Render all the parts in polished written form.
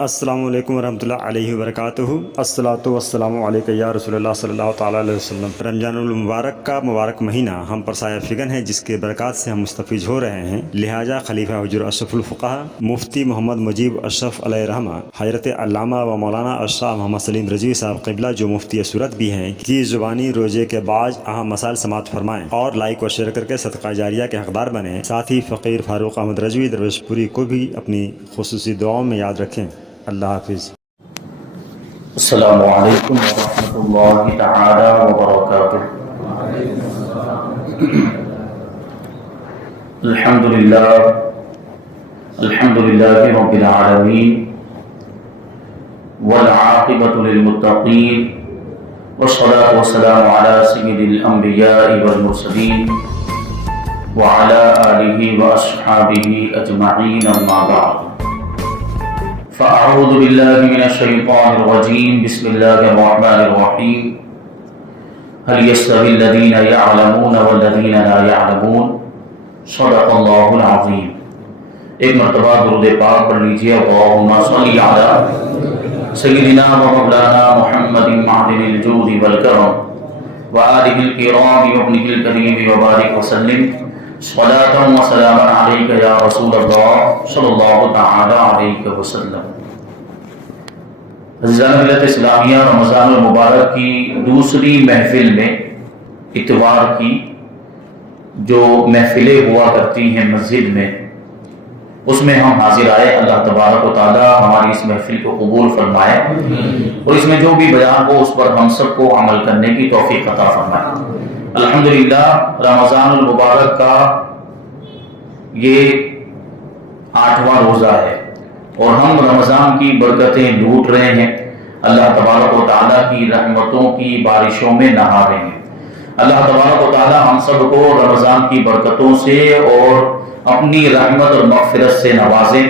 السلام علیکم ورحمۃ اللہ علیہ وبرکاتہ۔ الصلاۃ والسلام علیک یا رسول اللہ صلی اللہ تعالیٰ علیہ وسلم۔ رمضان المبارک کا مبارک مہینہ ہم پر سایہ فگن ہے، جس کے برکات سے ہم مستفیض ہو رہے ہیں، لہٰذا خلیفہ حجر اشرف الفقہ مفتی محمد مجیب اشرف علیہ رحمہ، حضرت علامہ و مولانا اشرف محمد سلیم رضوی صاحب قبلہ جو مفتی صورت بھی ہیں، کی زبانی روزے کے بعد اہم مسائل سماعت فرمائیں اور لائک و شیئر کر کے صدقہ جاریہ کے حقدار بنیں۔ ساتھ ہی فقیر فاروق احمد رضوی درویش پوری کو بھی اپنی خصوصی دعاؤں میں یاد رکھیں۔ اللہ حافظ۔ السلام علیکم ورحمۃ اللہ تعالی وبرکاتہ۔ الحمد للہ رب العالمین والعاقبۃ للمتقین والصلاۃ والسلام علی سید الانبیاء والمرسلین وعلی آلہ واصحابہ اجمعین، اما بعد فأعوذ باللہ من الشیطان الرجیم، بسم اللہ الرحمن الرحیم۔ هل يستوي الذین یعلمون والذین لا یعلمون، صدق اللہ العظیم۔ ایک مرتبہ درود پاک پڑھ لیجیے، اللہم صلی علی سیدنا و مولانا محمد معدن الجود والکرم وآلہ الکرام وابنہ الکریم وبارک وسلم، صلاۃ و سلام علیک یا رسول اللہ صلی اللہ تعالی علیہ وسلم۔ عزیزان ملت اسلامیہ، رمضان المبارک کی دوسری محفل میں، اتوار کی جو محفلیں ہوا کرتی ہیں مسجد میں، اس میں ہم حاضر آئے۔ اللہ تبارک و تعالی ہماری اس محفل کو قبول فرمائے اور اس میں جو بھی بیان ہو اس پر ہم سب کو عمل کرنے کی توفیق عطا فرمائے۔ الحمدللہ رمضان المبارک کا یہ 8واں روزہ ہے اور ہم رمضان کی برکتیں لوٹ رہے ہیں، اللہ تبارک و تعالیٰ کی رحمتوں کی بارشوں میں نہا رہے ہیں۔ اللہ تبارک و تعالیٰ ہم سب کو رمضان کی برکتوں سے اور اپنی رحمت اور مغفرت سے نوازے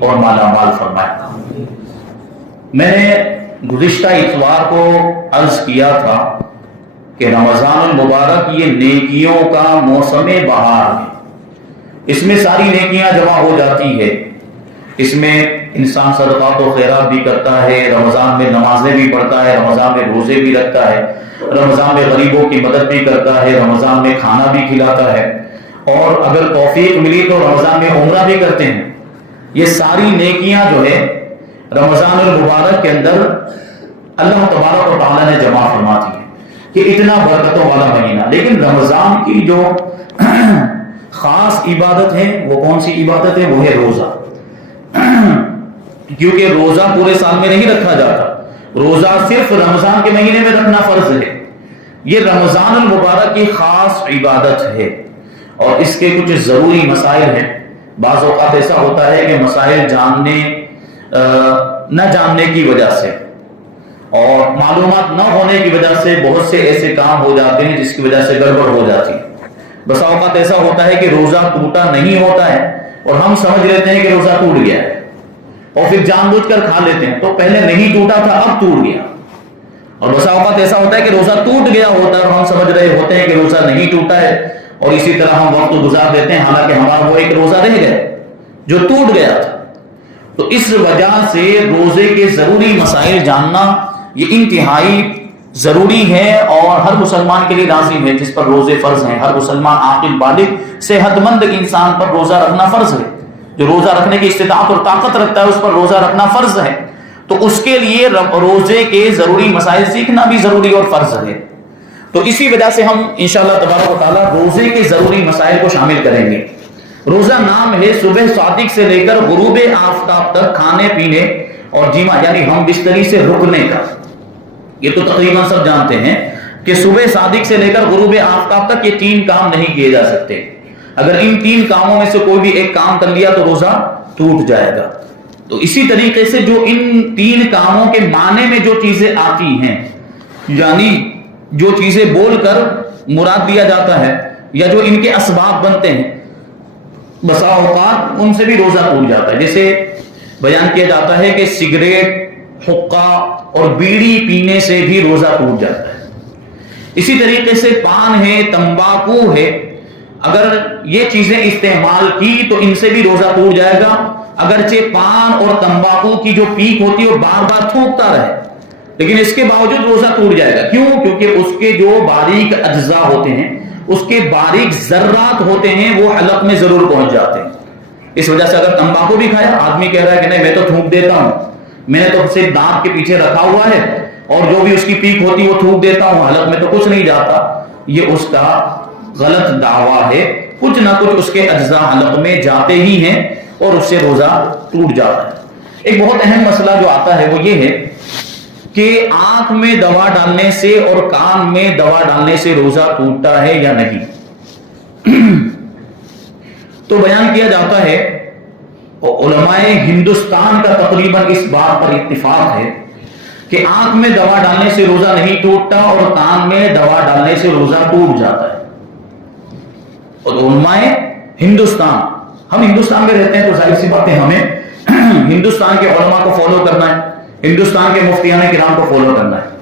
اور مالا مال فرمائے۔ میں نے گزشتہ اتوار کو عرض کیا تھا کہ رمضان المبارک یہ نیکیوں کا موسم بہار ہے، اس میں ساری نیکیاں جمع ہو جاتی ہے۔ اس میں انسان صدقات و خیرات بھی کرتا ہے، رمضان میں نمازیں بھی پڑھتا ہے، رمضان میں روزے بھی رکھتا ہے، رمضان میں غریبوں کی مدد بھی کرتا ہے، رمضان میں کھانا بھی کھلاتا ہے، اور اگر توفیق ملی تو رمضان میں عمرہ بھی کرتے ہیں۔ یہ ساری نیکیاں جو ہے رمضان المبارک کے اندر اللہ تبارک و تعالیٰ نے جمع فرماتی ہے کہ اتنا برکتوں والا مہینہ۔ لیکن رمضان کی جو خاص عبادت ہے وہ کون سی عبادت ہے؟ وہ ہے روزہ، کیونکہ روزہ پورے سال میں نہیں رکھا جاتا، روزہ صرف رمضان کے مہینے میں رکھنا فرض ہے۔ یہ رمضان المبارک کی خاص عبادت ہے اور اس کے کچھ ضروری مسائل ہیں۔ بعض اوقات ایسا ہوتا ہے کہ مسائل نہ جاننے کی وجہ سے اور معلومات نہ ہونے کی وجہ سے بہت سے ایسے کام ہو جاتے ہیں جس کی وجہ سے گڑبڑ ہو جاتی ہے۔ بسا اوقات ایسا ہوتا ہے کہ روزہ ٹوٹا نہیں ہوتا ہے اور ہم سمجھ لیتے ہیں کہ روزہ ٹوٹ گیا ہے اور پھر جان بوجھ کر کھا لیتے ہیں، تو پہلے نہیں ٹوٹا تھا اب ٹوٹ گیا۔ اور بسا اوقات ایسا ہوتا ہے کہ روزہ ٹوٹ گیا ہوتا ہے اور ہم سمجھ رہے ہوتے ہیں کہ روزہ نہیں ٹوٹا ہے اور اسی طرح ہم وقت گزار دیتے ہیں، حالانکہ ہمارا وہ ایک روزہ رہ گیا جو ٹوٹ گیا تھا۔ تو اس وجہ سے روزے کے ضروری مسائل جاننا یہ انتہائی ضروری ہے اور ہر مسلمان کے لیے لازم ہے جس پر روزے فرض ہیں۔ ہر مسلمان عاقل بالغ صحت مند انسان پر روزہ رکھنا فرض ہے، جو روزہ رکھنے کی استطاعت اور طاقت رکھتا ہے اس پر روزہ رکھنا فرض ہے۔ تو اس کے لیے روزے کے ضروری مسائل سیکھنا بھی ضروری اور فرض ہے۔ تو اسی وجہ سے ہم انشاءاللہ تبارک و تعالیٰ روزے کے ضروری مسائل کو شامل کریں گے۔ روزہ نام ہے صبح صادق سے لے کر غروب آفتاب تک کھانے پینے اور جیما یعنی ہم بستری سے رکنے کا۔ یہ تو تقریباً سب جانتے ہیں کہ صبح صادق سے لے کر غروب آفتاب تک یہ 3 کام نہیں کیے جا سکتے۔ اگر ان 3 کاموں میں سے کوئی بھی ایک کام کر لیا تو روزہ ٹوٹ جائے گا۔ تو اسی طریقے سے جو ان 3 کاموں کے معنی میں جو چیزیں آتی ہیں، یعنی جو چیزیں بول کر مراد دیا جاتا ہے یا جو ان کے اسباب بنتے ہیں، بسا اوقات ان سے بھی روزہ ٹوٹ جاتا ہے۔ جیسے بیان کیا جاتا ہے کہ سگریٹ، حقہ اور بیڑی پینے سے بھی روزہ ٹوٹ جاتا ہے۔ اسی طریقے سے پان ہے، تمباکو ہے اگر یہ چیزیں استعمال کی تو ان سے بھی روزہ ٹوٹ جائے گا. اگرچہ پان اور تمباکو کی جو پیک ہوتی ہے وہ بار بار تھوکتا رہے لیکن اس کے باوجود روزہ ٹوٹ جائے گا. کیوں؟ کیونکہ اس کے جو باریک اجزاء ہوتے ہیں, اس کے باریک ذرات ہوتے ہیں, وہ حلق میں ضرور پہنچ جاتے ہیں. اس وجہ سے اگر تمباکو بھی کھایا, آدمی کہہ رہا ہے کہ نہیں میں تو تھوک دیتا ہوں, میں نے تو صرف دانت کے پیچھے رکھا ہوا ہے اور جو بھی اس کی پیک ہوتی ہے وہ تھوک دیتا ہوں, حلق میں تو کچھ نہیں جاتا, یہ اس کا غلط دعویٰ ہے. کچھ نہ کچھ اس کے اجزاء حلق میں جاتے ہی ہیں اور اس سے روزہ ٹوٹ جاتا ہے. ایک بہت اہم مسئلہ جو آتا ہے وہ یہ ہے کہ آنکھ میں دوا ڈالنے سے اور کان میں دوا ڈالنے سے روزہ ٹوٹتا ہے یا نہیں. تو بیان کیا جاتا ہے, علماء ہندوستان کا تقریباً اس بات پر اتفاق ہے کہ آنکھ میں دوا ڈالنے سے روزہ نہیں ٹوٹتا اور کان میں دوا ڈالنے سے روزہ ٹوٹ جاتا ہے. اور علماء ہندوستان, ہم ہندوستان میں رہتے ہیں تو ظاہر سی بات ہے ہمیں ہندوستان کے علماء کو فالو کرنا ہے, ہندوستان کے مفتیان کرام کو فالو کرنا ہے.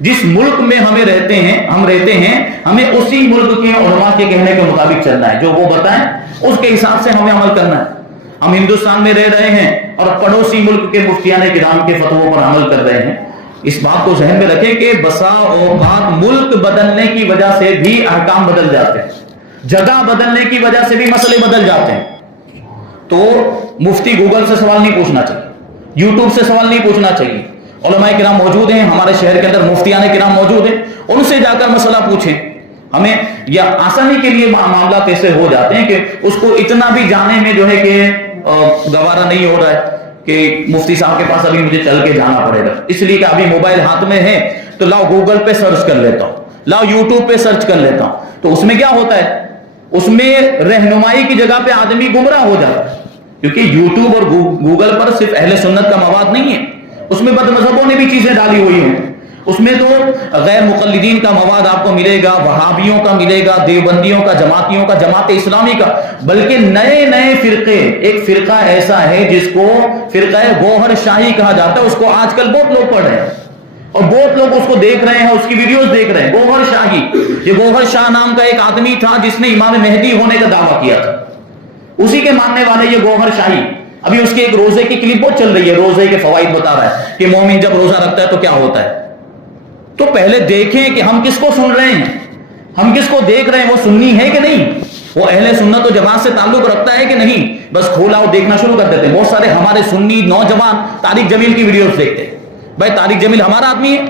جس ملک میں ہم رہتے ہیں ہمیں اسی ملک کے علماء کے کہنے کے مطابق چلنا ہے. جو وہ بتائیں اس کے حساب سے ہمیں عمل کرنا ہے. ہم ہندوستان میں رہ رہے ہیں اور پڑوسی ملک کے مفتیان کرام کے فتووں پر عمل کر رہے ہیں. اس بات کو ذہن میں رکھیں کہ بسا اوقات ملک بدلنے کی وجہ سے بھی احکام بدل جاتے ہیں, جگہ بدلنے کی وجہ سے بھی مسئلے بدل جاتے ہیں. تو مفتی گوگل سے سوال نہیں پوچھنا چاہیے, یوٹیوب سے سوال نہیں پوچھنا چاہیے. علماء کرام موجود ہیں ہمارے شہر کے اندر, مفتیان کرام موجود ہیں, ان سے جا کر مسئلہ پوچھیں. ہمیں یا آسانی کے لیے معاملات ایسے ہو جاتے ہیں کہ اس کو اتنا بھی جانے میں جو ہے کہ گوارا نہیں ہو رہا ہے کہ مفتی صاحب کے پاس ابھی مجھے چل کے جانا پڑے گا, اس لیے کہ ابھی موبائل ہاتھ میں ہے تو لاؤ گوگل پہ سرچ کر لیتا ہوں, لاؤ یوٹیوب پہ سرچ کر لیتا ہوں. تو اس میں کیا ہوتا ہے, اس میں رہنمائی کی جگہ پہ آدمی گمراہ ہو جاتا ہے, کیونکہ یوٹیوب اور گوگل پر صرف اہل سنت کا مواد نہیں ہے, اس میں بد مذہبوں نے بھی چیزیں ڈالی ہوئی ہیں. اس میں تو غیر مقلدین کا مواد آپ کو ملے گا, وہابیوں کا ملے گا, دیوبندیوں کا, جماعتیوں کا, جماعت اسلامی کا, بلکہ نئے نئے فرقے. ایک فرقہ ایسا ہے جس کو فرقہ گوہر شاہی کہا جاتا ہے, اس کو آج کل بہت لوگ پڑھ رہے ہیں اور بہت لوگ اس کو دیکھ رہے ہیں, اس کی ویڈیوز دیکھ رہے ہیں. گوہر شاہی, یہ گوہر شاہ نام کا ایک آدمی تھا جس نے امام مہدی ہونے کا دعویٰ کیا تھا, اسی کے ماننے والے یہ گوہر شاہی. ابھی اس کے ایک روزے کی کلپ بہت چل رہی ہے, روزے کے فوائد بتا رہا ہے کہ مومن جب روزہ رکھتا ہے تو کیا ہوتا ہے. تو پہلے دیکھیں کہ ہم کس کو سن رہے ہیں, ہم کس کو دیکھ رہے ہیں, وہ سنی ہے کہ نہیں, وہ اہل سنت و جماعت سے تعلق رکھتا ہے کہ نہیں. بس کھولا اور دیکھنا شروع کر دیتے ہیں. بہت سارے ہمارے سنی نوجوان طارق جمیل کی ویڈیوز دیکھتے ہیں. بھائی طارق جمیل ہمارا آدمی ہے,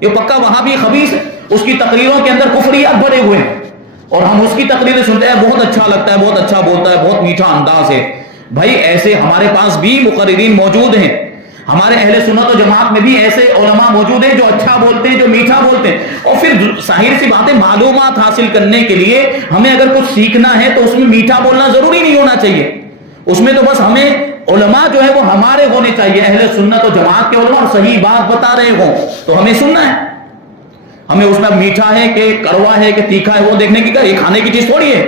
یہ پکا وہاں بھی خبیث ہے, اس کی تقریروں کے اندر کفریات بھرے ہوئے ہیں اور ہم اس کی تقریریں سنتے ہیں, بہت اچھا لگتا ہے, بہت اچھا بولتا ہے, بہت میٹھا انداز ہے. بھائی ایسے ہمارے پاس بھی مقررین موجود ہیں, ہمارے اہل سنت و جماعت میں بھی ایسے علماء موجود ہیں جو اچھا بولتے ہیں, جو میٹھا بولتے ہیں. اور پھر ظاہر سی بات ہے, معلومات حاصل کرنے کے لیے ہمیں اگر کچھ سیکھنا ہے تو اس میں میٹھا بولنا ضروری نہیں ہونا چاہیے. اس میں تو بس ہمیں علماء جو ہے وہ ہمارے ہونے چاہیے, اہل سنت و جماعت کے علماء صحیح بات بتا رہے ہوں تو ہمیں سننا ہے. ہمیں اس میں میٹھا ہے کہ کڑوا ہے کہ تیکھا ہے وہ دیکھنے کی, یہ کھانے کی چیز تھوڑی ہے.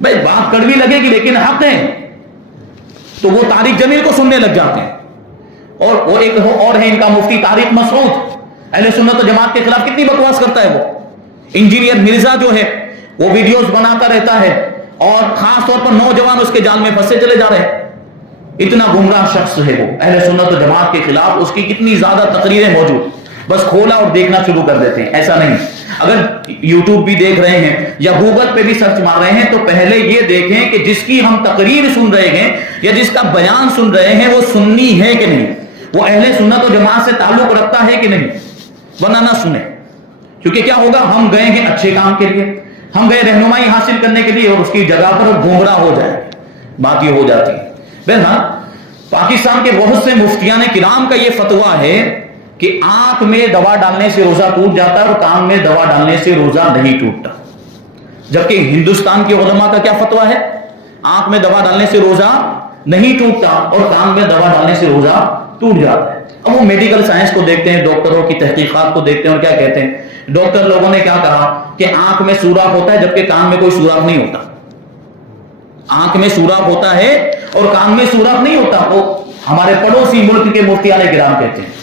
بھائی بات کڑوی لگے گی لیکن حق ہے, تو وہ طارق جمیل کو سننے لگ جاتے ہیں. اور وہ ایک اور ہے ان کا مفتی طارق مسعود, اہل سنت و جماعت کے خلاف کتنی بکواس کرتا ہے. وہ انجینئر مرزا جو ہے وہ ویڈیوز بناتا رہتا ہے اور خاص طور پر نوجوان اس کے جال میں پھنسے چلے جا رہے ہیں. اتنا گمراہ شخص ہے وہ, اہل سنت و جماعت کے خلاف اس کی کتنی زیادہ تقریریں موجود, بس کھولا اور دیکھنا شروع کر دیتے ہیں. ایسا نہیں, اگر یوٹیوب بھی دیکھ رہے ہیں یا گوگل پہ بھی سرچ مار رہے ہیں تو پہلے یہ دیکھیں کہ جس کی ہم تقریر سن رہے ہیں یا جس کا بیان سن رہے ہیں وہ سنی ہے کہ نہیں, وہ اہل سنت و جماعت سے تعلق رکھتا ہے کہ نہیں, ورنہ نہ سنیں. کیونکہ کیا ہوگا, ہم گئے ہیں اچھے کام کے لیے, ہم گئے رہنمائی حاصل کرنے کے لیے اور اس کی جگہ پر گمراہ ہو جائے, بات یہ ہو جاتی ہے. بہرحال پاکستان کے بہت سے مفتیان کرام کا یہ فتویٰ ہے کہ آنکھ میں دوا ڈالنے سے روزہ ٹوٹ جاتا ہے اور کان میں دوا ڈالنے سے روزہ نہیں ٹوٹتا. جبکہ ہندوستان کے علماء کا کیا فتویٰ ہے, آنکھ میں دوا ڈالنے سے روزہ نہیں ٹوٹتا اور کان میں دوا ڈالنے سے روزہ ٹوٹ جاتا ہے. اب وہ میڈیکل سائنس کو دیکھتے ہیں, ڈاکٹروں کی تحقیقات کو دیکھتے ہیں اور کیا کہتے ہیں. ڈاکٹر لوگوں نے کیا کہا کہ آنکھ میں سوراخ ہوتا ہے جبکہ کان میں کوئی سوراخ نہیں ہوتا. آنکھ میں سوراخ ہوتا ہے اور کان میں سوراخ نہیں ہوتا, وہ ہمارے پڑوسی ملک کے مفتیان کرام کہتے ہیں.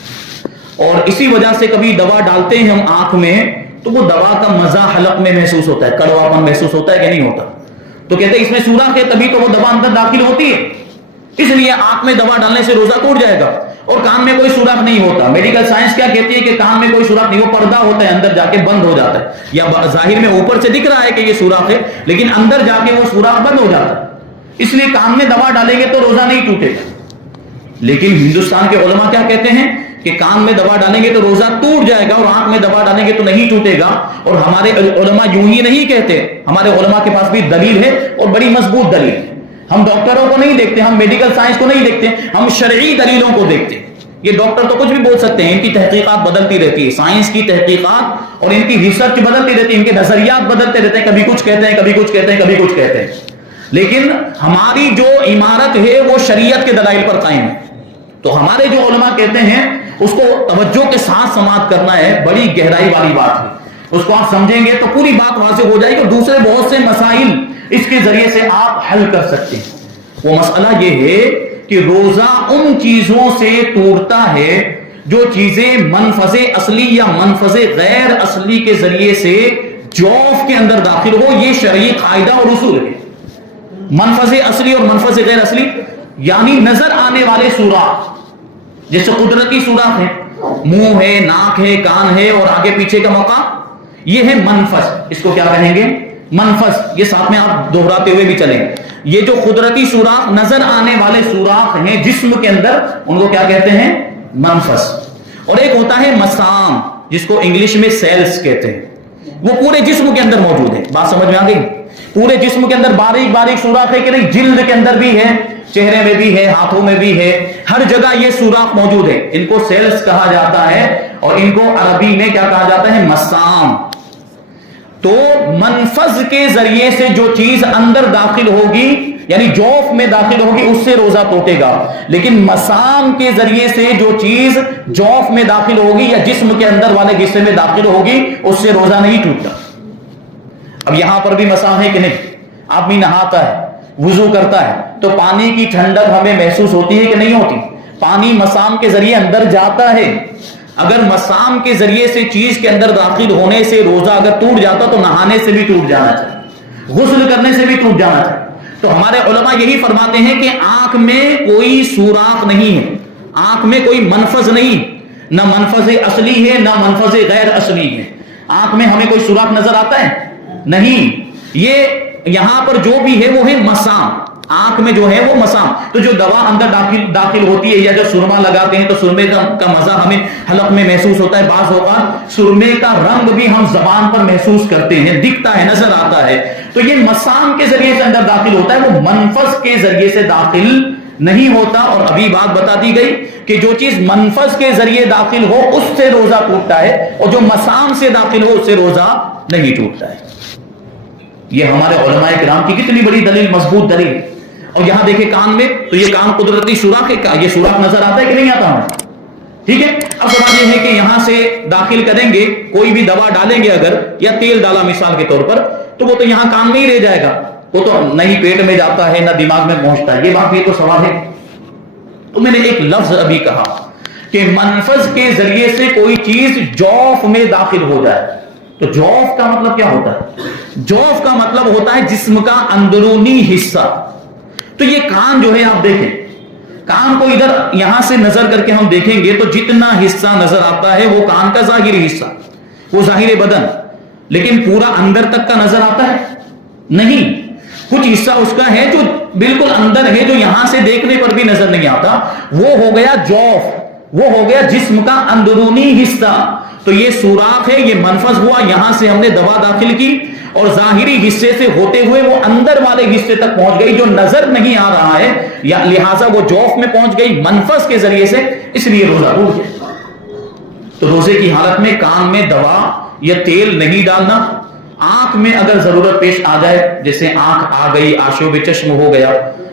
اور اسی وجہ سے کبھی دوا ڈالتے ہیں ہم آنکھ میں تو وہ دوا کا مزہ حلق میں محسوس ہوتا ہے, کڑواپن محسوس ہوتا ہے کہ نہیں ہوتا. تو کہتے ہیں اس میں سوراخ ہے تبھی تو وہ دوا اندر داخل ہوتی ہے، اس لیے آنکھ میں دوا ڈالنے سے روزہ ٹوٹ جائے گا۔ اور کان میں کوئی سوراخ نہیں ہوتا، میڈیکل سائنس کیا کہتی ہے کہ کان میں کوئی سوراخ نہیں، وہ پردہ ہوتا ہے اندر جا کے بند ہو جاتا ہے، یا ظاہر میں اوپر سے دکھ رہا ہے کہ یہ سوراخ ہے لیکن اندر جا کے وہ سوراخ بند ہو جاتا ہے، اس لیے کان میں دوا ڈالیں گے تو روزہ نہیں ٹوٹے گا۔ لیکن ہندوستان کے علماء کیا کہتے ہیں کہ کان میں دوا ڈالیں گے تو روزہ ٹوٹ جائے گا اور آنکھ میں دوا ڈالیں گے تو نہیں ٹوٹے گا۔ اور ہمارے علماء یوں ہی نہیں کہتے، ہمارے علماء کے پاس بھی دلیل ہے اور بڑی مضبوط دلیل ہے۔ ہم ڈاکٹروں کو نہیں دیکھتے، ہم میڈیکل سائنس کو نہیں دیکھتے، ہم شرعی دلیلوں کو دیکھتے ہیں۔ یہ ڈاکٹر تو کچھ بھی بول سکتے ہیں، ان کی تحقیقات بدلتی رہتی ہے، سائنس کی تحقیقات اور ان کی ریسرچ بدلتی رہتی ہے، ان کے نظریات بدلتے رہتے ہیں، کبھی کچھ کہتے ہیں کبھی کچھ کہتے ہیں کبھی کچھ کہتے ہیں، لیکن ہماری جو عمارت ہے وہ شریعت کے دلائل پر قائم ہے۔ تو ہمارے جو علماء کہتے ہیں اس کو توجہ کے ساتھ سماعت کرنا ہے، بڑی گہرائی والی بات ہے، اس کو آپ سمجھیں گے تو پوری بات واضح ہو جائے گی اور دوسرے بہت سے مسائل اس کے ذریعے سے آپ حل کر سکتے ہیں۔ وہ مسئلہ یہ ہے کہ روزہ ان چیزوں سے ٹوٹتا ہے جو چیزیں منفذ اصلی یا منفذ غیر اصلی کے ذریعے سے جوف کے اندر داخل ہو، یہ شرعی قاعدہ اور اصول ہے۔ منفذ اصلی اور منفذ غیر اصلی یعنی نظر آنے والے سوراخ، جیسے قدرتی سوراخ ہے، منہ ہے، ناک ہے، کان ہے اور آگے پیچھے کا مقام، یہ ہے منفذ۔ اس کو کیا کہیں گے؟ منفذ۔ یہ ساتھ میں آپ دہراتے ہوئے بھی چلیں، یہ جو قدرتی سوراخ نظر آنے والے سوراخ ہیں جسم کے اندر، ان کو کیا کہتے ہیں؟ منفذ۔ اور ایک ہوتا ہے مسام، جس کو انگلش میں سیلز کہتے ہیں، وہ پورے جسم کے اندر موجود ہے۔ بات سمجھ میں آ گئی؟ پورے جسم کے اندر باریک باریک سوراخ ہے کہ نہیں؟ جلد کے اندر بھی ہے، چہرے میں بھی ہے، ہاتھوں میں بھی ہے، ہر جگہ یہ سوراخ موجود ہے۔ ان کو سیلز کہا جاتا ہے اور ان کو عربی میں کیا کہا جاتا ہے؟ مسام۔ تو منفذ کے ذریعے سے جو چیز اندر داخل ہوگی یعنی جوف میں داخل ہوگی اس سے روزہ ٹوٹے گا، لیکن مسام کے ذریعے سے جو چیز جوف میں داخل ہوگی یا جسم کے اندر والے حصے میں داخل ہوگی اس سے روزہ نہیں ٹوٹتا۔ اب یہاں پر بھی مسام ہے کہ نہیں؟ آدمی نہاتا ہے، وضو کرتا ہے تو پانی کی ٹھنڈک ہمیں محسوس ہوتی ہے کہ نہیں ہوتی؟ پانی مسام کے ذریعے اندر جاتا ہے۔ اگر مسام کے ذریعے سے چیز کے اندر داخل ہونے سے روزہ اگر ٹوٹ جاتا تو نہانے سے بھی ٹوٹ جانا چاہیے، غسل کرنے سے بھی ٹوٹ جانا چاہیے۔ تو ہمارے علماء یہی فرماتے ہیں کہ آنکھ میں کوئی سوراخ نہیں ہے، آنکھ میں کوئی منفذ نہیں، نہ منفذ اصلی ہے نہ منفذ غیر اصلی ہے۔ آنکھ میں ہمیں کوئی سوراخ نظر آتا ہے؟ نہیں۔ یہ یہاں پر جو بھی ہے وہ ہے مسام، آنکھ میں جو ہے وہ مسام۔ تو جو دوا اندر داخل ہوتی ہے یا جو سرما لگاتے ہیں تو سرمے کا مزہ ہمیں حلق میں محسوس ہوتا ہے، بعض اوقات سرمے کا رنگ بھی ہم زبان پر محسوس کرتے ہیں، دکھتا ہے، نظر آتا ہے۔ تو یہ مسام کے ذریعے سے اندر داخل ہوتا ہے، وہ منفذ کے ذریعے سے داخل نہیں ہوتا۔ اور ابھی بات بتا دی گئی کہ جو چیز منفذ کے ذریعے داخل ہو اس سے روزہ ٹوٹتا ہے اور جو مسام سے داخل ہو اس سے روزہ نہیں ٹوٹتا ہے۔ یہ ہمارے علماء کرام کی کتنی بڑی دلیل، مضبوط دلیل۔ اور یہاں دیکھیں کان میں، تو یہ کان قدرتی سوراخ ہے، یہ سوراخ نظر آتا ہے کہ نہیں آتا ہمیں؟ ٹھیک ہے۔ اب سوال یہ ہے کہ یہاں سے داخل کریں گے، کوئی بھی دوا ڈالیں گے اگر یا تیل ڈالا مثال کے طور پر، تو وہ تو یہاں کان میں ہی رہ جائے گا، وہ تو نہ ہی پیٹ میں جاتا ہے نہ دماغ میں پہنچتا ہے۔ یہ بات یہ تو سوال ہے۔ تو میں نے ایک لفظ ابھی کہا کہ منفذ کے ذریعے سے کوئی چیز جوف میں داخل ہو جائے، تو جوف کا مطلب کیا ہوتا ہے؟ جوف کا مطلب ہوتا ہے جسم کا اندرونی حصہ۔ تو یہ کان جو ہے آپ دیکھیں، کان کو ادھر یہاں سے نظر کر کے ہم دیکھیں گے تو جتنا حصہ نظر آتا ہے وہ کان کا ظاہری حصہ، وہ ظاہر بدن، لیکن پورا اندر تک کا نظر آتا ہے نہیں۔ کچھ حصہ اس کا ہے جو بالکل اندر ہے، جو یہاں سے دیکھنے پر بھی نظر نہیں آتا، وہ ہو گیا جوف، وہ ہو گیا جسم کا اندرونی حصہ۔ تو یہ سوراخ ہے، یہ منفذ ہوا، یہاں سے ہم نے دوا داخل کی اور ظاہری حصے سے ہوتے ہوئے وہ اندر والے حصے تک پہنچ گئی جو نظر نہیں آ رہا ہے، یا لہٰذا وہ جوف میں پہنچ گئی منفذ کے ذریعے سے، اس لیے روزہ ٹوٹ گیا۔ تو روزے کی حالت میں کان میں دوا یا تیل نہیں ڈالنا۔ آنکھ میں اگر ضرورت پیش آ جائے، جیسے آنکھ آ گئی، آشوب چشم ہو گیا،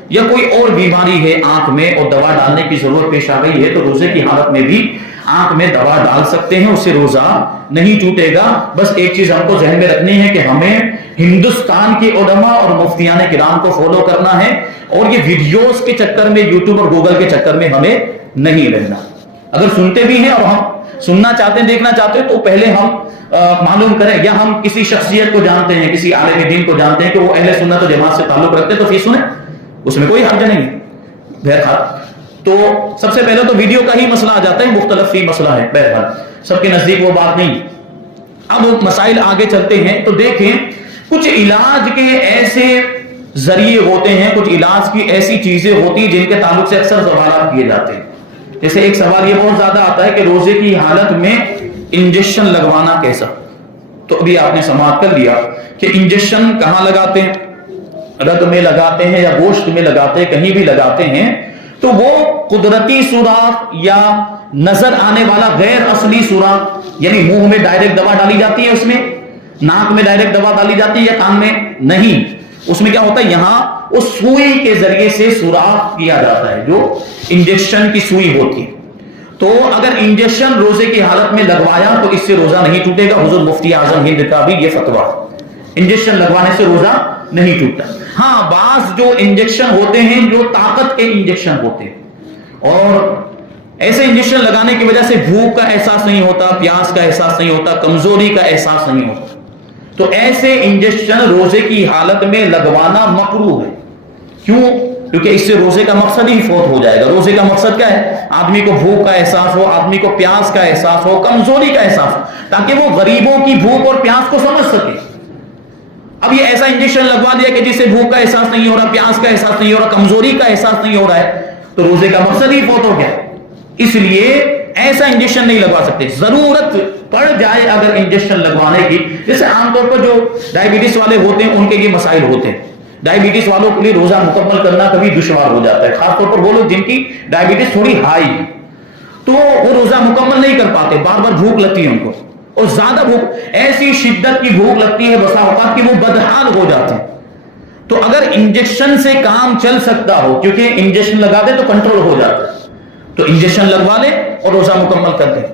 یا کوئی اور بیماری ہے آنکھ میں اور دوا ڈالنے کی ضرورت پیش آ گئی ہے، تو روزے کی حالت میں بھی آنکھ میں دوا ڈال سکتے ہیں، اس سے روزہ نہیں ٹوٹے گا۔ بس ایک چیز ہم کو ذہن میں رکھنی ہے کہ ہمیں ہندوستان کے علماء اور مفتیان کرام کو فالو کرنا ہے، اور یہ ویڈیوز کے چکر میں، یوٹیوب اور گوگل کے چکر میں ہمیں نہیں رہنا۔ اگر سنتے بھی ہیں اور ہم سننا چاہتے ہیں, دیکھنا چاہتے ہیں, تو پہلے ہم معلوم کریں, یا ہم کسی شخصیت کو جانتے ہیں, کسی عالم دین کو جانتے ہیں کہ وہ اہل سنت و جماعت سے تعلق رکھتے ہیں, تو پھر سنیں, اس میں کوئی حرج نہیں. بہرحال تو سب سے پہلے تو ویڈیو کا ہی مسئلہ آ جاتا ہے, مختلف فی مسئلہ ہے, بہرحال سب کے نزدیک وہ بات نہیں. اب مسائل آگے چلتے ہیں تو دیکھیں کچھ علاج کے ایسے ذریعے ہوتے ہیں, کچھ علاج کی ایسی چیزیں ہوتی ہیں جن کے تعلق سے اکثر سوالات کیے جاتے ہیں. جیسے ایک سوال یہ بہت زیادہ آتا ہے کہ روزے کی حالت میں انجیکشن لگوانا کیسا. تو ابھی آپ نے سماعت کر لیا کہ انجیکشن کہاں لگاتے ہیں, رگ میں لگاتے ہیں یا گوشت میں لگاتے ہیں, کہیں بھی لگاتے ہیں, تو وہ قدرتی سوراخ یا نظر آنے والا غیر اصلی سوراخ, یعنی منہ میں ڈائریکٹ دوا ڈالی جاتی ہے, اس میں ناک میں ڈائریکٹ دوا ڈالی جاتی ہے یا کان میں, نہیں. اس میں کیا ہوتا ہے, یہاں اس سوئی کے ذریعے سے سوراخ کیا جاتا ہے, جو انجیکشن کی سوئی ہوتی ہے. تو اگر انجیکشن روزے کی حالت میں لگوایا تو اس سے روزہ نہیں ٹوٹے گا. حضور مفتی اعظم ہند کا بھی یہ فتویٰ, انجیکشن لگوانے سے روزہ نہیں ٹوٹتا. ہاں بعض جو انجیکشن ہوتے ہیں جو طاقت کے انجیکشن ہوتے ہیں, اور ایسے انجیکشن لگانے کی وجہ سے بھوک کا احساس نہیں ہوتا, پیاس کا احساس نہیں ہوتا, کمزوری کا احساس نہیں ہوتا, تو ایسے انجیکشن روزے کی حالت میں لگوانا مکروہ ہے. کیوں؟ کیونکہ اس سے روزے کا مقصد ہی فوت ہو جائے گا. روزے کا مقصد کیا ہے, آدمی کو بھوک کا احساس ہو, آدمی کو پیاس کا احساس ہو, کمزوری کا احساس ہو, تاکہ وہ غریبوں کی بھوک اور پیاس کو سمجھ سکے. اب یہ ایسا انجیکشن لگوا دیا کہ جس سے بھوک کا احساس نہیں ہو رہا, پیاس کا احساس نہیں ہو رہا, کمزوری کا احساس نہیں ہو رہا ہے, تو روزے کا مقصد ہی فوت ہو گیا. اس لیے ایسا انجیکشن نہیں لگوا سکتے. ضرورت پڑ جائے اگر انجیکشن لگوانے کی, جیسے عام طور پر جو ڈائبٹیز والے ہوتے ہیں ان کے یہ مسائل ہوتے ہیں. ڈائبٹیز والوں کے لیے روزہ مکمل کرنا کبھی دشوار ہو جاتا ہے, خاص طور پر وہ لوگ جن کی ڈائبٹیز تھوڑی ہائی, تو وہ روزہ مکمل نہیں کر پاتے, بار بار بھوک لگتی ہے ان کو, اور زیادہ بھوک, ایسی شدت کی بھوک لگتی ہے بسا اوقات کہ وہ بدحال ہو جاتے ہیں. تو اگر انجیکشن سے کام چل سکتا ہو, کیونکہ انجیکشن لگا دے تو کنٹرول ہو جاتا ہے, تو انجیکشن لگوا لے اور روزہ مکمل کر دے.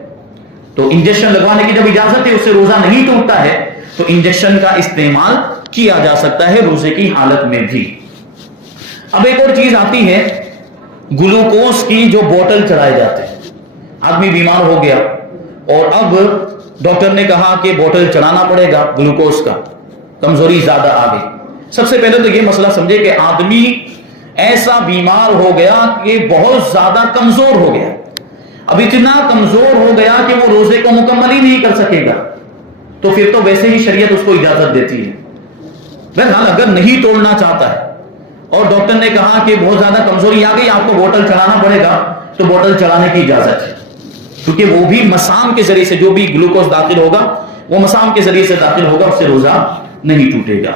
تو انجیکشن لگوانے کی جب اجازت ہے, اس سے روزہ نہیں ٹوٹتا ہے, تو انجیکشن کا استعمال کیا جا سکتا ہے روزے کی حالت میں بھی. اب ایک اور چیز آتی ہے, گلوکوز کی جو بوتل چڑھائے جاتے ہیں. آدمی بیمار ہو گیا اور اب ڈاکٹر نے کہا کہ بوتل چڑھانا پڑے گا گلوکوز کا, کمزوری زیادہ آ گئی. سب سے پہلے تو یہ مسئلہ سمجھے کہ آدمی ایسا بیمار ہو گیا کہ بہت زیادہ کمزور ہو گیا. اب اتنا کمزور ہو گیا کہ وہ روزے کو مکمل ہی نہیں کر سکے گا, تو پھر تو ویسے ہی شریعت اس کو اجازت دیتی ہے. بہرحال اگر نہیں توڑنا چاہتا ہے اور ڈاکٹر نے کہا کہ بہت زیادہ کمزوری آ گئی, آپ کو بوتل چڑھانا پڑے گا, تو بوتل چڑھانے کی اجازت ہے, کیونکہ وہ بھی مسام کے ذریعے سے جو بھی گلوکوز داخل ہوگا وہ مسام کے ذریعے سے داخل ہوگا, اس سے روزہ نہیں ٹوٹے گا.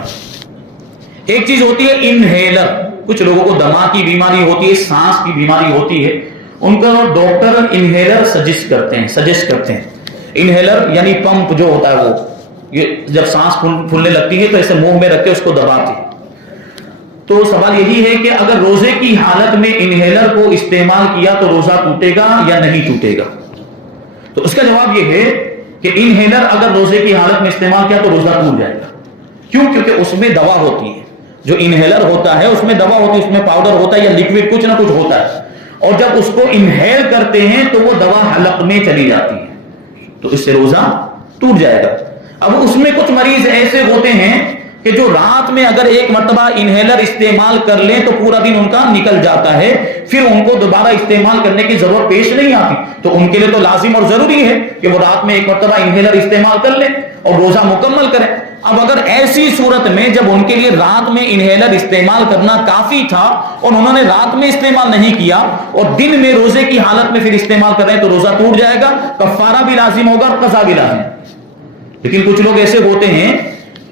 ایک چیز ہوتی ہے انہیلر. کچھ لوگوں کو دما کی بیماری ہوتی ہے, سانس کی بیماری ہوتی ہے, ان کو ڈاکٹر انہیلر سجیسٹ کرتے ہیں. انہیلر یعنی پمپ جو ہوتا ہے, وہ یہ جب سانس پھولنے لگتی ہے تو ایسے منہ میں رکھ کے اس کو دباتے ہیں. تو سوال یہی ہے کہ اگر روزے کی حالت میں انہیلر کو استعمال کیا تو روزہ ٹوٹے گا یا نہیں ٹوٹے گا؟ تو اس کا جواب یہ ہے کہ انہیلر اگر روزے کی حالت میں استعمال کیا تو روزہ ٹوٹ جائے گا. کیوں؟ کیونکہ اس میں دوا ہوتی ہے. جو انہیلر ہوتا ہے اس میں دوا ہوتی ہے, اس میں پاؤڈر ہوتا ہے یا لیکوڈ کچھ نہ کچھ ہوتا ہے, اور جب اس کو انہیل کرتے ہیں تو وہ دوا حلق میں چلی جاتی ہے, تو اس سے روزہ ٹوٹ جائے گا. اب اس میں کچھ مریض ایسے ہوتے ہیں کہ جو رات میں اگر ایک مرتبہ انہیلر استعمال کر لیں تو پورا دن ان کا نکل جاتا ہے, پھر ان کو دوبارہ استعمال کرنے کی ضرورت پیش نہیں آتی. تو ان کے لیے تو لازم اور ضروری ہے کہ وہ رات میں ایک مرتبہ انہیلر استعمال کر لیں اور روزہ مکمل کریں. اب اگر ایسی صورت میں جب ان کے لیے رات میں انہیلر استعمال کرنا کافی تھا اور انہوں نے رات میں استعمال نہیں کیا اور دن میں روزے کی حالت میں پھر استعمال کر رہے ہیں تو روزہ ٹوٹ جائے گا, کفارہ بھی لازم ہوگا اور قضا بھی لازم. لیکن کچھ لوگ ایسے ہوتے ہیں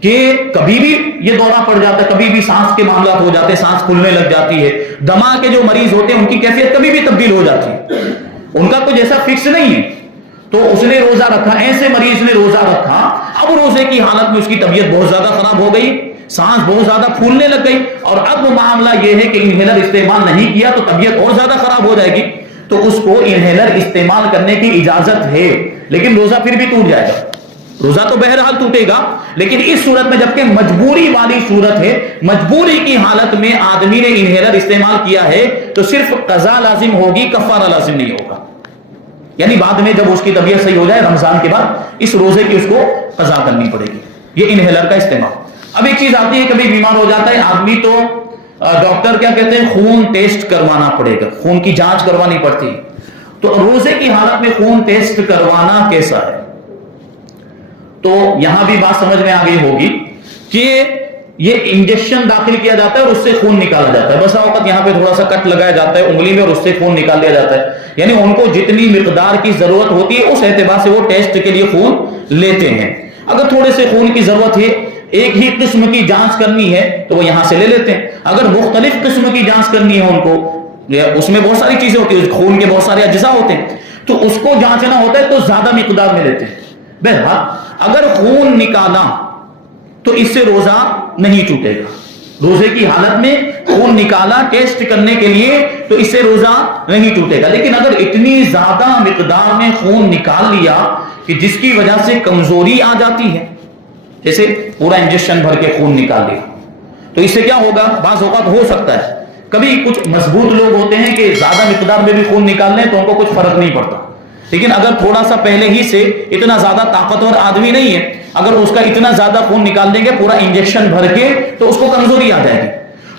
کہ کبھی بھی یہ دورہ پڑ جاتا ہے, کبھی بھی سانس کے معاملات ہو جاتے ہیں, سانس پھولنے لگ جاتی ہے. دما کے جو مریض ہوتے ہیں ان کی کیفیت کبھی بھی تبدیل ہو جاتی ہے, ان کا کوئی جیسا فکس نہیں ہے. تو اس نے روزہ رکھا, ایسے مریض نے روزہ رکھا, اب روزے کی حالت میں اس کی طبیعت بہت زیادہ خراب ہو گئی, سانس بہت زیادہ پھولنے لگ گئی, اور اب معاملہ یہ ہے کہ انہیلر استعمال نہیں کیا تو طبیعت اور زیادہ خراب ہو جائے گی. تو اس کو انہیلر استعمال کرنے کی اجازت ہے, لیکن روزہ پھر بھی ٹوٹ جائے گا. روزہ تو بہرحال ٹوٹے گا, لیکن اس صورت میں جبکہ مجبوری والی صورت ہے, مجبوری کی حالت میں آدمی نے انہیلر استعمال کیا ہے تو صرف قضا لازم ہوگی, کفارہ لازم نہیں ہوگا. یعنی بعد میں جب اس کی طبیعت صحیح ہو جائے رمضان کے بعد اس روزے کی اس کو قضا کرنی پڑے گی. یہ انہیلر کا استعمال. اب ایک چیز آتی ہے کبھی بیمار ہو جاتا ہے آدمی تو ڈاکٹر کیا کہتے ہیں خون ٹیسٹ کروانا پڑے گا, خون کی جانچ کروانی پڑتی ہے. تو روزے کی حالت میں خون ٹیسٹ کروانا کیسا ہے؟ تو یہاں بھی بات سمجھ میں آ گئی ہوگی کہ یہ انجیکشن داخل کیا جاتا ہے اور اس سے خون نکالا جاتا ہے. بس اوقات یہاں پہ تھوڑا سا کٹ لگایا جاتا ہے انگلی میں اور اس سے خون نکال لیا جاتا ہے. یعنی ان کو جتنی مقدار کی ضرورت ہوتی ہے اس اعتبار سے وہ ٹیسٹ کے لیے خون لیتے ہیں. اگر تھوڑے سے خون کی ضرورت ہے, ایک ہی قسم کی جانچ کرنی ہے تو وہ یہاں سے لے لیتے ہیں. اگر مختلف قسم کی جانچ کرنی ہے ان کو, اس میں بہت ساری چیزیں ہوتی ہیں, خون کے بہت سارے اجزاء ہوتے ہیں, تو اس کو جانچنا ہوتا ہے تو زیادہ مقدار میں لیتے ہیں. بہرحال اگر خون نکالا تو اس سے روزہ نہیں ٹوٹے گا. روزے کی حالت میں خون نکالا ٹیسٹ کرنے کے لیے تو اس سے روزہ نہیں ٹوٹے گا. لیکن اگر اتنی زیادہ مقدار میں خون نکال لیا کہ جس کی وجہ سے کمزوری آ جاتی ہے, جیسے پورا انجیکشن بھر کے خون نکال لیا, تو اس سے کیا ہوگا؟ بعض اوقات ہو سکتا ہے کبھی کچھ مضبوط لوگ ہوتے ہیں کہ زیادہ مقدار میں بھی خون نکال لیں تو ان کو کچھ فرق نہیں پڑتا. لیکن اگر تھوڑا سا پہلے ہی سے اتنا زیادہ طاقتور آدمی نہیں ہے, اگر اس کا اتنا زیادہ خون نکال دیں گے پورا انجیکشن بھر کے تو اس کو کمزوری آ جائے گی.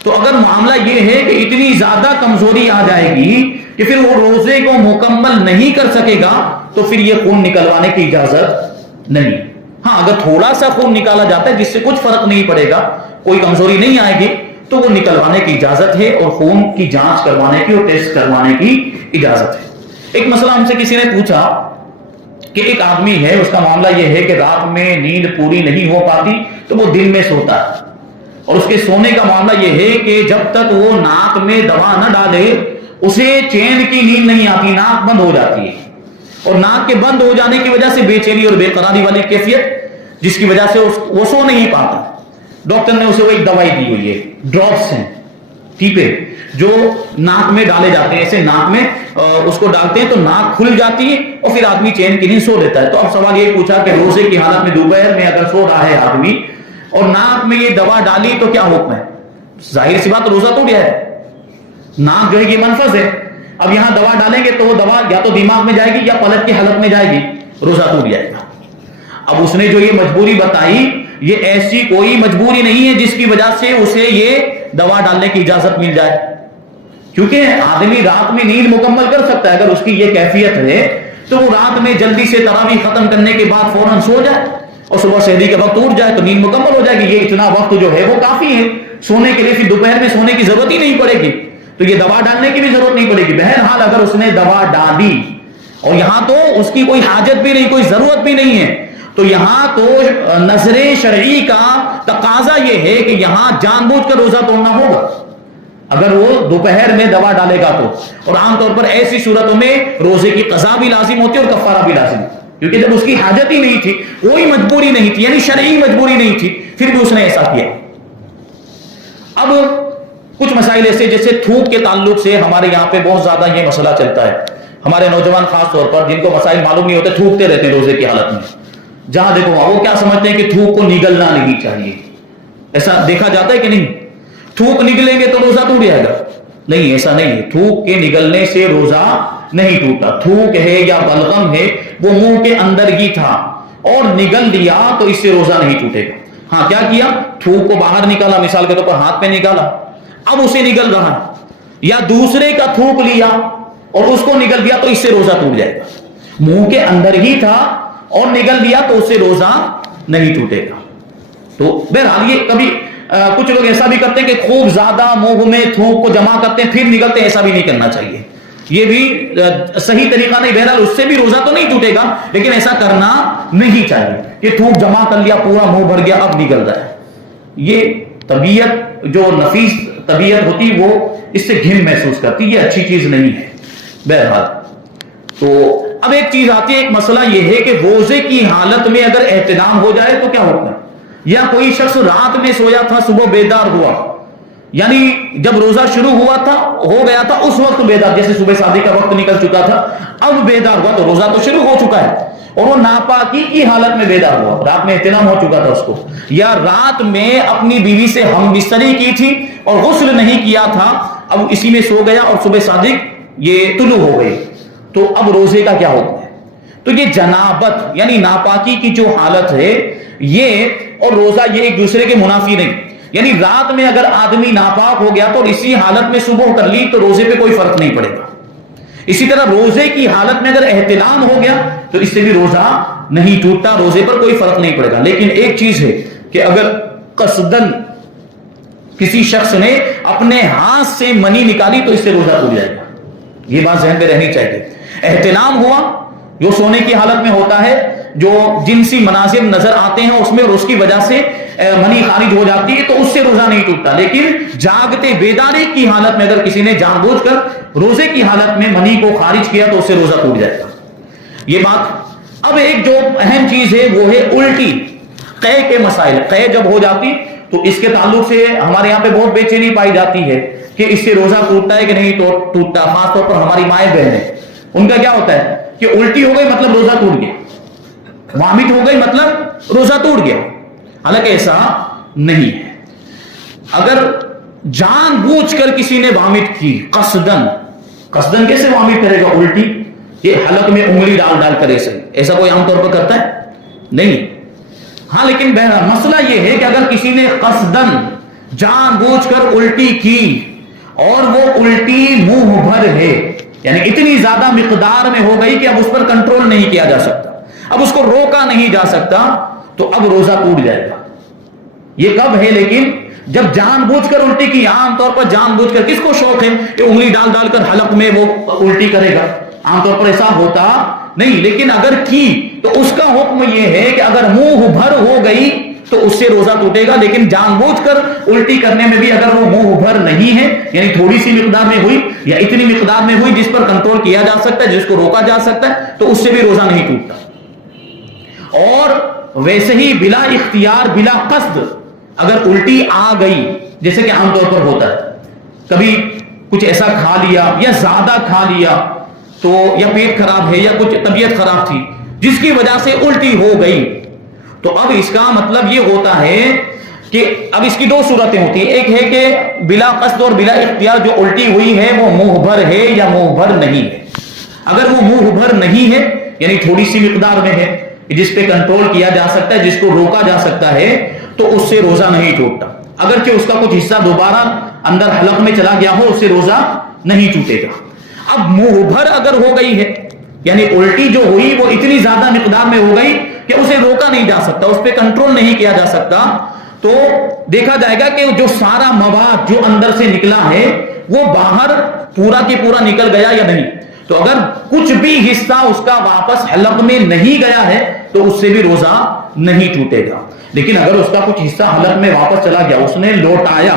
تو اگر معاملہ یہ ہے کہ اتنی زیادہ کمزوری آ جائے گی کہ پھر وہ روزے کو مکمل نہیں کر سکے گا تو پھر یہ خون نکلوانے کی اجازت نہیں. ہاں اگر تھوڑا سا خون نکالا جاتا ہے جس سے کچھ فرق نہیں پڑے گا, کوئی کمزوری نہیں آئے گی, تو وہ نکلوانے کی اجازت ہے اور خون کی جانچ کروانے کی اور ٹیسٹ کروانے کی اجازت ہے. ایک مسئلہ ہم سے کسی نے پوچھا کہ ایک آدمی ہے, اس کا معاملہ یہ ہے کہ رات میں نیند پوری نہیں ہو پاتی تو وہ دن میں سوتا ہے, اور اس کے سونے کا معاملہ یہ ہے کہ جب تک وہ ناک میں دوا نہ ڈالے اسے چین کی نیند نہیں آتی, ناک بند ہو جاتی ہے, اور ناک کے بند ہو جانے کی وجہ سے بے چینی اور بے قراری والی کیفیت جس کی وجہ سے وہ سو نہیں پاتا. ڈاکٹر نے اسے وہ ایک دوائی دی ہوئی ہے, ڈراپس ہیں, ٹھیک ہے, جو ناک میں ڈالے جاتے ہیں, ایسے ناک میں اس کو ڈالتے ہیں تو ناک کھل جاتی ہے اور پھر آدمی چین کی نیند سو لیتا ہے. تو اب سوال یہ پوچھا کہ روزے کی حالت میں دوپہر میں اگر سو رہا ہے آدمی اور ناک میں یہ دوا ڈالی تو کیا حکم ہے؟ ظاہر سی بات روزہ ٹوٹ گیا ہے, ناک جو ہے یہ منفذ ہے. اب یہاں دوا ڈالیں گے تو وہ دوا یا تو دماغ میں جائے گی یا پلک کی حلق میں جائے گی, روزہ ٹوٹ جائے گا. اب اس نے جو یہ مجبوری بتائی یہ ایسی کوئی مجبوری نہیں ہے جس کی وجہ سے اسے یہ دوا ڈالنے کی اجازت مل جائے, کیونکہ آدمی رات میں نیند مکمل کر سکتا ہے. اگر اس کی یہ کیفیت ہے تو وہ رات میں جلدی سے تراویح ختم کرنے کے بعد فوراً سو جائے اور صبح سحری کے وقت اٹھ جائے تو نیند مکمل ہو جائے گی. یہ اتنا وقت جو ہے وہ کافی ہے سونے کے لیے, پھر دوپہر میں سونے کی ضرورت ہی نہیں پڑے گی, تو یہ دوا ڈالنے کی بھی ضرورت نہیں پڑے گی. بہرحال اگر اس نے دوا ڈالی اور یہاں تو اس کی کوئی حاجت بھی نہیں, کوئی ضرورت بھی نہیں ہے, تو یہاں تو نظر شرعی کا تقاضا یہ ہے کہ یہاں جان بوجھ کر روزہ توڑنا ہوگا اگر وہ دوپہر میں دوا ڈالے گا تو. اور عام طور پر ایسی صورتوں میں روزے کی قضا بھی لازم ہوتی ہے اور کفارہ بھی لازم ہوتی ہے, کیونکہ جب اس کی حاجت ہی نہیں تھی, کوئی مجبوری نہیں تھی, یعنی شرعی مجبوری نہیں تھی, پھر بھی اس نے ایسا کیا. اب کچھ مسائل ایسے جیسے تھوک کے تعلق سے ہمارے یہاں پہ بہت زیادہ یہ مسئلہ چلتا ہے. ہمارے نوجوان خاص طور پر جن کو مسائل معلوم نہیں ہوتے تھوکتے رہتے ہیں روزے کی حالت میں, جہاں دیکھو وہ کیا سمجھتے ہیں کہ تھوک کو نگلنا نہیں چاہیے. ایسا دیکھا جاتا ہے کہ نہیں, تھوک نگلیں گے تو روزہ ٹوٹ جائے گا. نہیں, ایسا نہیں ہے, تھوک کے نگلنے سے روزہ نہیں ٹوٹا. تھوک ہے یا بلغم ہے وہ منہ کے اندر ہی تھا اور نگل دیا تو اس سے روزہ نہیں ٹوٹے گا. ہاں کیا کیا, تھوک کو باہر نکالا, مثال کے طور پر ہاتھ پہ نکالا, اب اسے نگل رہا ہے, یا دوسرے کا تھوک لیا اور اس کو نگل دیا تو اس سے روزہ ٹوٹ جائے گا. منہ کے اندر ہی تھا اور نگل دیا تو اس سے روزہ نہیں ٹوٹے گا. تو بہرحال یہ کبھی کچھ لوگ ایسا بھی کرتے ہیں کہ خوب زیادہ منہ میں تھوک کو جمع کرتے ہیں پھر نگلتے ہیں, ایسا بھی نہیں کرنا چاہیے. یہ بھی صحیح طریقہ نہیں. بہرحال اس سے بھی روزہ تو نہیں ٹوٹے گا لیکن ایسا کرنا نہیں چاہیے کہ تھوک جمع کر لیا, پورا منہ بھر گیا, اب نگل رہا ہے. یہ طبیعت جو نفیس طبیعت ہوتی وہ اس سے گھن محسوس کرتی, یہ اچھی چیز نہیں ہے. بہرحال تو اب ایک چیز آتی ہے, ایک مسئلہ یہ ہے کہ روزے کی حالت میں اگر احتلام ہو جائے تو کیا ہوتا ہے. یا کوئی شخص رات میں سویا تھا, صبح بیدار ہوا, یعنی جب روزہ شروع ہوا تھا ہو گیا تھا اس وقت بیدار, جیسے صبح شادی کا وقت نکل چکا تھا, اب بیدار ہوا تو روزہ تو شروع ہو چکا ہے, اور وہ ناپاکی کی حالت میں بیدار ہوا, رات میں احتلام ہو چکا تھا اس کو, یا رات میں اپنی بیوی سے ہم بستری کی تھی اور غسل نہیں کیا تھا, اب اسی میں سو گیا اور صبح صادق یہ طلوع ہو گئی, تو اب روزے کا کیا ہوتا ہے؟ تو یہ جنابت یعنی ناپاکی کی جو حالت ہے یہ اور روزہ یہ ایک دوسرے کے منافی نہیں. یعنی رات میں اگر آدمی ناپاک ہو گیا تو اسی حالت میں صبح کر لی تو روزے پہ کوئی فرق نہیں پڑے گا. اسی طرح روزے کی حالت میں اگر احتلام ہو گیا تو اس سے بھی روزہ نہیں ٹوٹتا, روزے پر کوئی فرق نہیں پڑے گا. لیکن ایک چیز ہے کہ اگر قصدن کسی شخص نے اپنے ہاتھ سے منی نکالی تو اس سے روزہ ٹوٹ جائے گا. یہ بات ذہن میں رہنی چاہیے. احتلام ہوا جو سونے کی حالت میں ہوتا ہے, جو جنسی مناظر نظر آتے ہیں اس میں اور اس کی وجہ سے منی خارج ہو جاتی ہے تو اس سے روزہ نہیں ٹوٹتا. لیکن جاگتے بیداری کی حالت میں اگر کسی نے جان بوجھ کر روزے کی حالت میں منی کو خارج کیا تو اس سے روزہ ٹوٹ جائے گا. یہ بات. اب ایک جو اہم چیز ہے وہ ہے الٹی, قے کے مسائل. قے جب ہو جاتی تو اس کے تعلق سے ہمارے یہاں پہ بہت بے چینی پائی جاتی ہے کہ اس سے روزہ ٹوٹتا ہے کہ نہیں ٹوٹتا. خاص طور پر ہماری مائیں بہنیں, ان کا کیا ہوتا ہے کہ الٹی ہو گئی مطلب روزہ ٹوٹ گیا, وامٹ ہو گئی مطلب روزہ ٹوٹ گیا. حالانکہ ایسا نہیں ہے. اگر جان بوجھ کر کسی نے وامٹ کی قصدن, قصدن کیسے وامٹ کرے گا؟ الٹی یہ حلق میں انگلی ڈال ڈال کر ایسا کوئی عام طور پر کرتا ہے نہیں. ہاں لیکن مسئلہ یہ ہے کہ اگر کسی نے قصدن جان بوجھ کر الٹی کی اور وہ الٹی منہ بھر ہے, یعنی اتنی زیادہ مقدار میں ہو گئی کہ اب اس پر کنٹرول نہیں کیا جا سکتا, اب اس کو روکا نہیں جا سکتا, تو اب روزہ ٹوٹ جائے گا. یہ کب ہے لیکن جب جان بوجھ کر الٹی کی. عام طور پر جان بوجھ کر کس کو شوق ہے کہ انگلی ڈال ڈال کر حلق میں وہ الٹی کرے گا؟ عام طور پر ایسا ہوتا نہیں. لیکن اگر کی تو اس کا حکم یہ ہے کہ اگر منہ بھر ہو گئی تو اس سے روزہ ٹوٹے گا. لیکن جان بوجھ کر الٹی کرنے میں بھی اگر وہ منہ بھر نہیں ہے, یعنی تھوڑی سی مقدار میں ہوئی یا اتنی مقدار میں ہوئی جس پر کنٹرول کیا جا سکتا ہے, جس کو روکا جا سکتا ہے, تو اس سے بھی روزہ نہیں ٹوٹتا. اور ویسے ہی بلا اختیار بلا قصد اگر الٹی آ گئی, جیسے کہ عام طور پر ہوتا ہے, کبھی کچھ ایسا کھا لیا یا زیادہ کھا لیا تو, یا پیٹ خراب ہے یا کچھ طبیعت خراب تھی جس کی وجہ سے الٹی ہو گئی, تو اب اس کا مطلب یہ ہوتا ہے کہ اب اس کی دو صورتیں ہوتی ہیں. ایک ہے کہ بلا قصد اور بلا اختیار جو الٹی ہوئی ہے وہ منہ بھر ہے یا منہ بھر نہیں ہے. اگر وہ منہ بھر نہیں ہے یعنی تھوڑی سی مقدار میں ہے جس پہ کنٹرول کیا جا سکتا ہے, جس کو روکا جا سکتا ہے, تو اس سے روزہ نہیں ٹوٹتا. اگرچہ اس کا کچھ حصہ دوبارہ اندر حلق میں چلا گیا ہو اس سے روزہ نہیں ٹوٹے گا. اب منہ بھر اگر ہو گئی ہے یعنی الٹی جو ہوئی وہ اتنی زیادہ مقدار میں ہو گئی کہ اسے روکا نہیں جا سکتا, اس پہ کنٹرول نہیں کیا جا سکتا, تو دیکھا جائے گا کہ جو سارا مواد جو اندر سے نکلا ہے وہ باہر پورا کی پورا نکل گیا یا نہیں. تو اگر کچھ بھی حصہ اس کا واپس حلق میں نہیں گیا ہے تو اس سے بھی روزہ نہیں ٹوٹے گا. لیکن اگر اس کا کچھ حصہ حلق میں واپس چلا گیا, اس نے لوٹایا,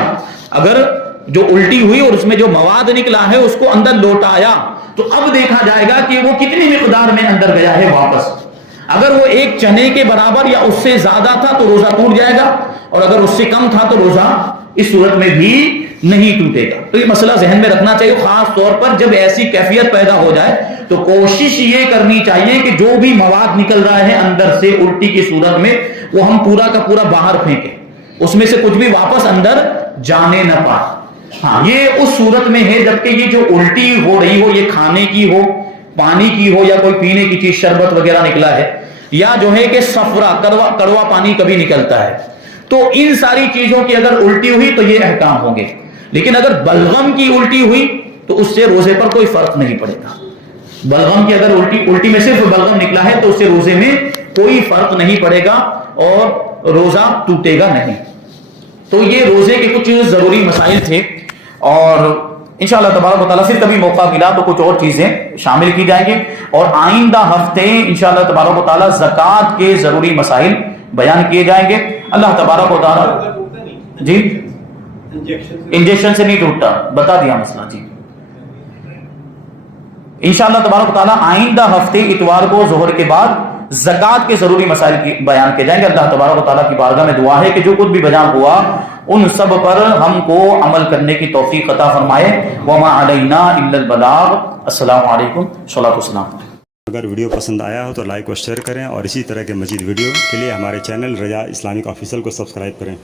اگر جو الٹی ہوئی اور اس میں جو مواد نکلا ہے اس کو اندر لوٹایا, تو اب دیکھا جائے گا کہ وہ کتنی مقدار میں اندر گیا ہے واپس. اگر وہ ایک چنے کے برابر یا اس سے زیادہ تھا تو روزہ ٹوٹ جائے گا, اور اگر اس سے کم تھا تو روزہ اس صورت میں بھی نہیں ٹوٹے گا. تو یہ مسئلہ ذہن میں رکھنا چاہیے, خاص طور پر جب ایسی کیفیت پیدا ہو جائے تو کوشش یہ کرنی چاہیے کہ جو بھی مواد نکل رہا ہے اندر سے الٹی کی صورت میں وہ ہم پورا کا پورا باہر پھینکیں, اس میں سے کچھ بھی واپس اندر جانے نہ پائے. ہاں یہ اس صورت میں ہے جبکہ یہ جو الٹی ہو رہی ہو, یہ کھانے کی ہو, پانی کی ہو, یا کوئی پینے کی چیز شربت وغیرہ نکلا ہے, یا جو ہے کہ صفرا کڑوا پانی کبھی نکلتا ہے, تو ان ساری چیزوں کی اگر الٹی ہوئی تو یہ احکام ہوں گے. لیکن اگر بلغم کی الٹی ہوئی تو اس سے روزے پر کوئی فرق نہیں پڑے گا. بلغم کی اگر الٹی میں صرف بلغم نکلا ہے تو اس سے روزے میں کوئی فرق نہیں پڑے گا اور روزہ ٹوٹے گا نہیں. تو یہ روزے کے کچھ ضروری مسائل تھے, اور انشاءاللہ تبارک و تعالیٰ سے کبھی موقع ملا تو کچھ اور چیزیں شامل کی جائیں گے, اور آئندہ ہفتے انشاءاللہ تبارک و تعالیٰ زکوٰۃ کے ضروری مسائل بیان کیے جائیں گے. اللہ تبارک و تعالیٰ جی انجیکشن سے نہیں ٹوٹتا, بتا دیا مسئلہ جی. انشاءاللہ تبارک و تعالیٰ آئندہ ہفتے اتوار کو ظہر کے بعد زکوٰۃ کے ضروری مسائل بیان کیے جائیں گے. اللہ تبارک و تعالیٰ کی بارگاہ میں دعا ہے کہ جو کچھ بھی بیان ہوا ان سب پر ہم کو عمل کرنے کی توفیق عطا فرمائے. وما علینا الا البلاغ. السلام علیکم. صلاۃ والسلام. اگر ویڈیو پسند آیا ہو تو لائک اور شیئر کریں, اور اسی طرح کے مزید ویڈیو کے لیے ہمارے چینل رجا اسلامک آفیشیل کو سبسکرائب کریں.